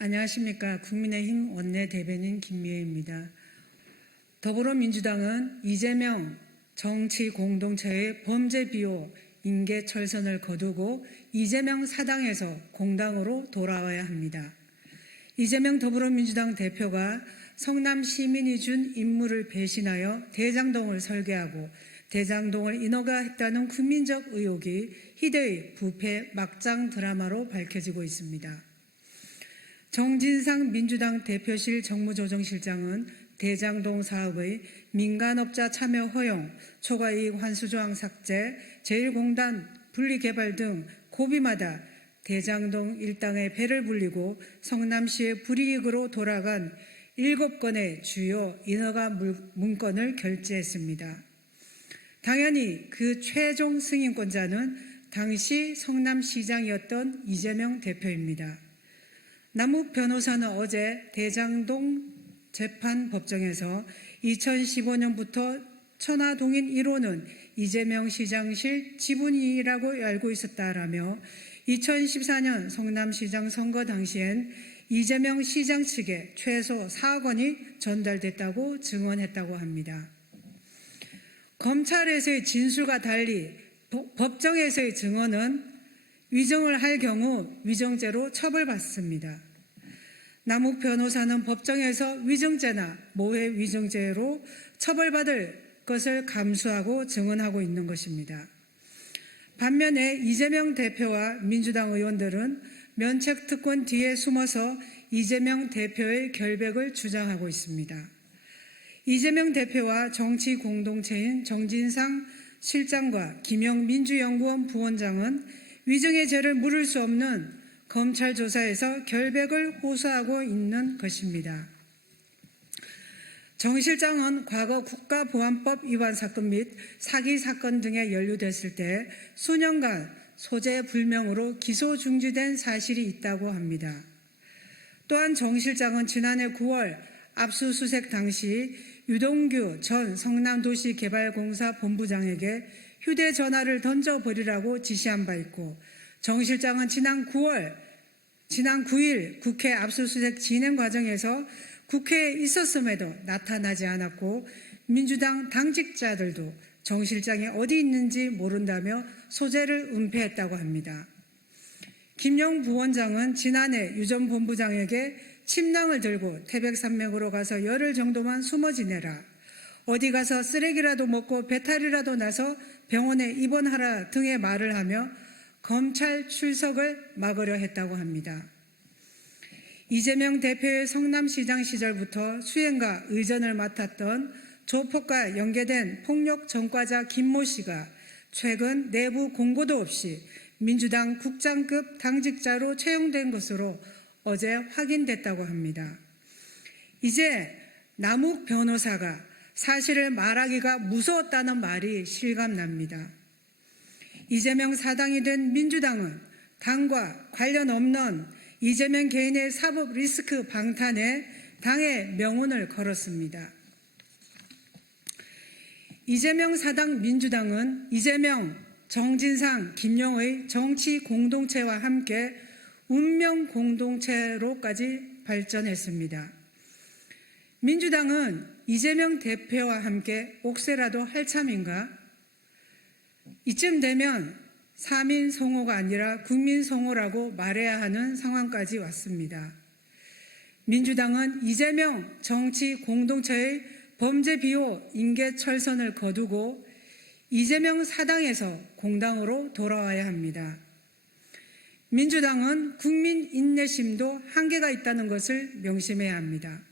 안녕하십니까. 국민의힘 원내대변인 김미애입니다. 더불어민주당은 이재명 정치 공동체의 범죄 비호, 인계 철선을 거두고 이재명 사당에서 공당으로 돌아와야 합니다. 이재명 더불어민주당 대표가 성남 시민이 준 임무를 배신하여 대장동을 설계하고 대장동을 인허가했다는 국민적 의혹이 희대의 부패 막장 드라마로 밝혀지고 있습니다. 정진상 민주당 대표실 정무조정실장은 대장동 사업의 민간업자 참여 허용, 초과이익 환수조항 삭제, 제1공단 분리개발 등 고비마다 대장동 일당의 배를 불리고 성남시의 불이익으로 돌아간 7건의 주요 인허가 문건을 결재했습니다. 당연히 그 최종 승인권자는 당시 성남시장이었던 이재명 대표입니다. 남욱 변호사는 어제 대장동 재판법정에서 2015년부터 천화동인 1호는 이재명 시장실 지분이라고 알고 있었다라며 2014년 성남시장 선거 당시엔 이재명 시장 측에 최소 4억 원이 전달됐다고 증언했다고 합니다. 검찰에서의 진술과 달리 법정에서의 증언은 위정을 할 경우 위정죄로 처벌받습니다. 남욱 변호사는 법정에서 위정죄나 모해 위정죄로 처벌받을 것을 감수하고 증언하고 있는 것입니다. 반면에 이재명 대표와 민주당 의원들은 면책특권 뒤에 숨어서 이재명 대표의 결백을 주장하고 있습니다. 이재명 대표와 정치 공동체인 정진상 실장과 김영 민주연구원 부원장은 위정의 죄를 물을 수 없는 검찰 조사에서 결백을 호소하고 있는 것입니다. 정 실장은 과거 국가보안법 위반 사건 및 사기 사건 등에 연루됐을 때 수년간 소재 불명으로 기소 중지된 사실이 있다고 합니다. 또한 정 실장은 지난해 9월 압수수색 당시 유동규 전 성남도시개발공사 본부장에게 휴대전화를 던져버리라고 지시한 바 있고, 정 실장은 지난 9일 국회 압수수색 진행 과정에서 국회에 있었음에도 나타나지 않았고 민주당 당직자들도 정 실장이 어디 있는지 모른다며 소재를 은폐했다고 합니다. 김영 부원장은 지난해 유 전 본부장에게 침낭을 들고 태백산맥으로 가서 열흘 정도만 숨어 지내라, 어디 가서 쓰레기라도 먹고 배탈이라도 나서 병원에 입원하라 등의 말을 하며 검찰 출석을 막으려 했다고 합니다. 이재명 대표의 성남시장 시절부터 수행과 의전을 맡았던 조폭과 연계된 폭력 전과자 김모 씨가 최근 내부 공고도 없이 민주당 국장급 당직자로 채용된 것으로 어제 확인됐다고 합니다. 이제 남욱 변호사가 사실을 말하기가 무서웠다는 말이 실감납니다. 이재명 사당이 된 민주당은 당과 관련 없는 이재명 개인의 사법 리스크 방탄에 당의 명운을 걸었습니다. 이재명 사당 민주당은 이재명, 정진상, 김영의 정치 공동체와 함께 운명 공동체로까지 발전했습니다. 민주당은 이재명 대표와 함께 옥새라도 할 참인가? 이쯤 되면 사민성호가 아니라 국민성호라고 말해야 하는 상황까지 왔습니다. 민주당은 이재명 정치 공동체의 범죄 비호, 인계 철선을 거두고 이재명 사당에서 공당으로 돌아와야 합니다. 민주당은 국민 인내심도 한계가 있다는 것을 명심해야 합니다.